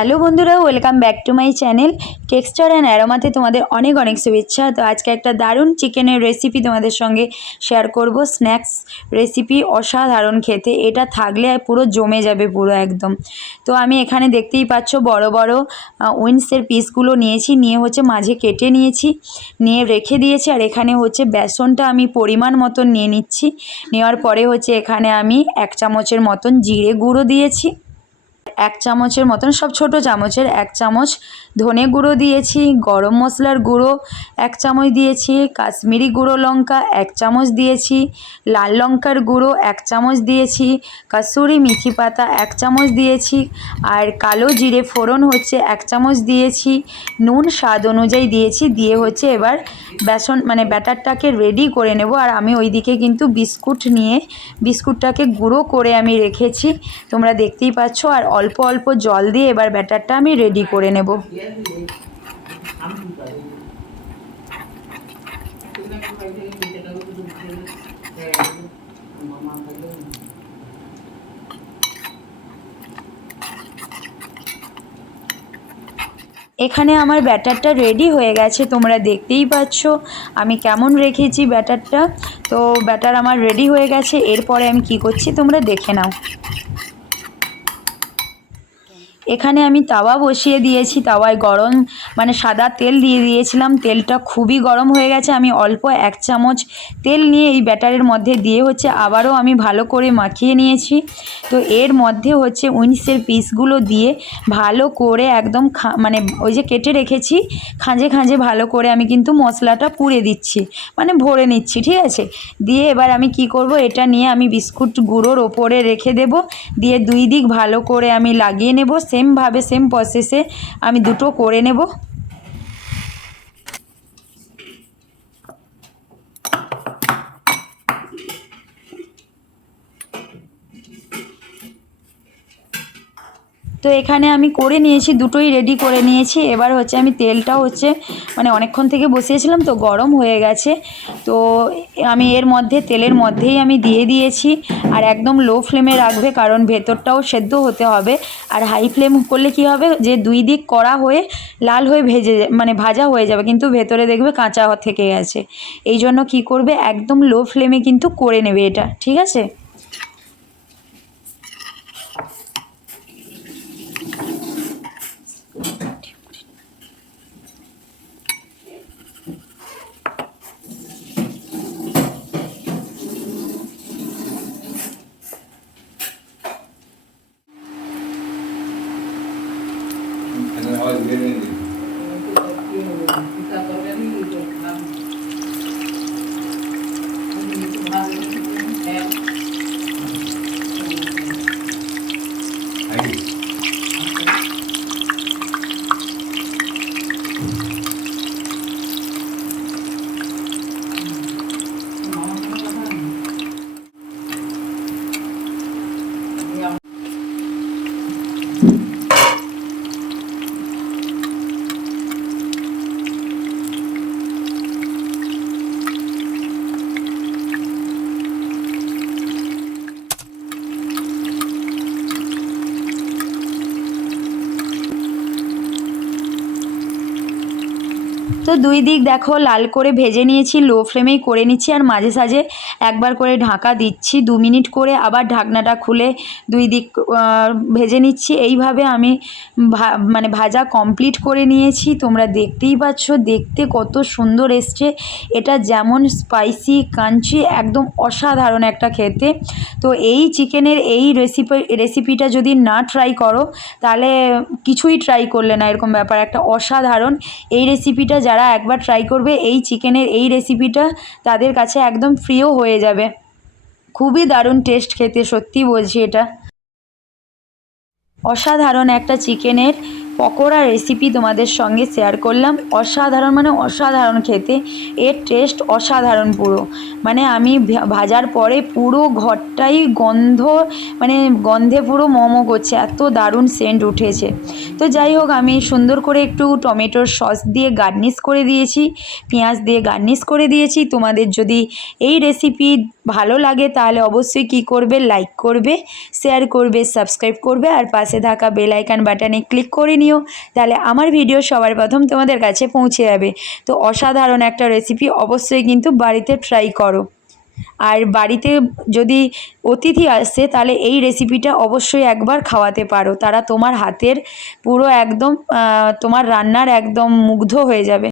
Hello বন্ধুরা, welcome back to my channel texture and অ্যারোমাতে তোমাদের অনেক অনেক শুভেচ্ছা। তো আজকে একটা দারুণ চিকেনের রেসিপি তোমাদের সঙ্গে শেয়ার করব। স্ন্যাক্স রেসিপি, অসাধারণ খেতে, এটা থাকলে পুরো জমে যাবে পুরো একদম। তো আমি এখানে দেখতেই পাচ্ছ বড় বড় উইন্সের পিসগুলো নিয়েছি, নিয়ে হচ্ছে মাঝে কেটে নিয়েছি, নিয়ে রেখে দিয়েছি। আর এখানে হচ্ছে বেসনটা আমি পরিমাণ মতন নিয়ে নিচ্ছি। নেওয়ার পরে হচ্ছে এখানে আমি 1 চামচের মতন জিরে গুঁড়ো দিয়েছি, 1 চামচের মতন, সব ছোট চামচের 1 চামচ ধনে গুঁড়ো দিয়েছি, গরম মশলার গুঁড়ো 1 চামচ দিয়েছি, কাশ্মীরি গুঁড়ো লঙ্কা 1 চামচ দিয়েছি, লাল লঙ্কার গুঁড়ো 1 চামচ দিয়েছি, কসুরি মেথি পাতা 1 চামচ দিয়েছি, আর কালো জিরে ফোড়ন হচ্ছে 1 চামচ দিয়েছি, নুন স্বাদ অনুযায়ী দিয়েছি। দিয়ে হচ্ছে এবার বেসন ব্যাটারটাকে রেডি করে নেব। আর আমি ওইদিকে কিন্তু বিস্কুট নিয়ে বিস্কুটটাকে গুঁড়ো করে আমি রেখেছি, তোমরা দেখতেই পাচ্ছ। আর অল্প অল্প জল দিয়ে এবার ব্যাটারটা আমি রেডি করে নেব। এখানে আমার ব্যাটারটা রেডি হয়ে গেছে, তোমরা দেখতেই পাচ্ছ আমি কেমন রেখেছি ব্যাটারটা। তো ব্যাটার আমার রেডি হয়ে গেছে। এরপরে আমি কি করছি তোমরা দেখে নাও। এখানে আমি তাওয়া বসিয়ে দিয়েছি, তাওয়ায় গরম সাদা তেল দিয়ে দিয়েছিলাম। তেলটা খুবই গরম হয়ে গেছে। আমি অল্প 1 চামচ তেল নিয়ে এই ব্যাটারের মধ্যে দিয়ে হচ্ছে আবারও আমি ভালো করে মাখিয়ে নিয়েছি। তো এর মধ্যে হচ্ছে উইন্সের পিসগুলো দিয়ে ভালো করে একদম ওই যে কেটে রেখেছি খাঁজে খাঁজে ভালো করে আমি কিন্তু মশলাটা পুড়ে দিচ্ছি, ভরে নিচ্ছি, ঠিক আছে। দিয়ে এবার আমি কি করব, এটা নিয়ে আমি বিস্কুট গুঁড়োর ওপরে রেখে দেব, দিয়ে দুই দিক ভালো করে আমি লাগিয়ে নেব। সেমভাবে সেম প্রসেসে আমি দুটো করে নেব। তো এখানে আমি করে নিয়েছি, দুটোই রেডি করে নিয়েছি। এবার হচ্ছে আমি তেলটা হচ্ছে অনেকক্ষণ থেকে বসিয়েছিলাম তো গরম হয়ে গেছে। তো আমি এর মধ্যে তেলের মধ্যেই আমি দিয়ে দিয়েছি। আর একদম লো ফ্লেমে রাখবে, কারণ ভেতরটাও সেদ্ধ হতে হবে। আর হাই ফ্লেম করলে কি হবে, যে দুই দিক কড়া হয়ে লাল হয়ে ভাজা হয়ে যাবে, কিন্তু ভেতরে দেখবে কাঁচা থেকে গেছে। এই জন্য কী করবে, একদম লো ফ্লেমে কিন্তু করে নেবে এটা, ঠিক আছে। তো দুই দিক দেখো লাল করে ভেজে নিয়েছি, লো ফ্লেমেই করে নিচ্ছি। আর মাঝে সাঝে একবার করে ঢাকা দিচ্ছি, 2 মিনিট করে, আবার ঢাকনাটা খুলে দুই দিক ভেজে নিচ্ছি। এইভাবে আমি ভাজা কমপ্লিট করে নিয়েছি। তোমরা দেখতেই পাচ্ছ দেখতে কত সুন্দর এসছে। এটা যেমন স্পাইসি ক্রাঞ্চি, একদম অসাধারণ একটা খেতে। তো এই চিকেনের এই রেসিপিটা যদি না ট্রাই করো তাহলে কিছুই ট্রাই করলে না, এরকম ব্যাপার একটা অসাধারণ। এই রেসিপিটা যারা একবার ট্রাই করবে এই চিকেনের এই রেসিপিটা, তাদের কাছে একদম প্রিয় হয়ে যাবে। খুবই দারুণ টেস্ট খেতে, সত্যি বলছি, এটা অসাধারণ একটা চিকেনের পকোড়া রেসিপি তোমাদের সঙ্গে শেয়ার করলাম। অসাধারণ মানে অসাধারণ খেতে, এর টেস্ট অসাধারণ পুরো। মানে আমি ভাজার পরে পুরো ঘরটাই গন্ধ, মানে গন্ধে পুরো মোমো করছে, এত দারুণ সেন্ট উঠেছে। তো যাই হোক, আমি সুন্দর করে একটু টমেটোর সস দিয়ে গার্নিশ করে দিয়েছি, পেঁয়াজ দিয়ে গার্নিশ করে দিয়েছি। তোমাদের যদি এই রেসিপি ভালো লাগে তাহলে অবশ্যই কী করবে, লাইক করবে, শেয়ার করবে, সাবস্ক্রাইব করবে, আর পাশে থাকা বেল আইকন বাটনে ক্লিক করে নিও, তাহলে আমার ভিডিও সবার প্রথম তোমাদের কাছে পৌঁছে যাবে। তো অসাধারণ একটা রেসিপি, অবশ্যই কিন্তু বাড়িতে ট্রাই করো। আর বাড়িতে যদি অতিথি আসে তাহলে এই রেসিপিটা অবশ্যই একবার খাওয়াতে পারো, তারা তোমার হাতের পুরো একদম তোমার রান্নার একদম মুগ্ধ হয়ে যাবে।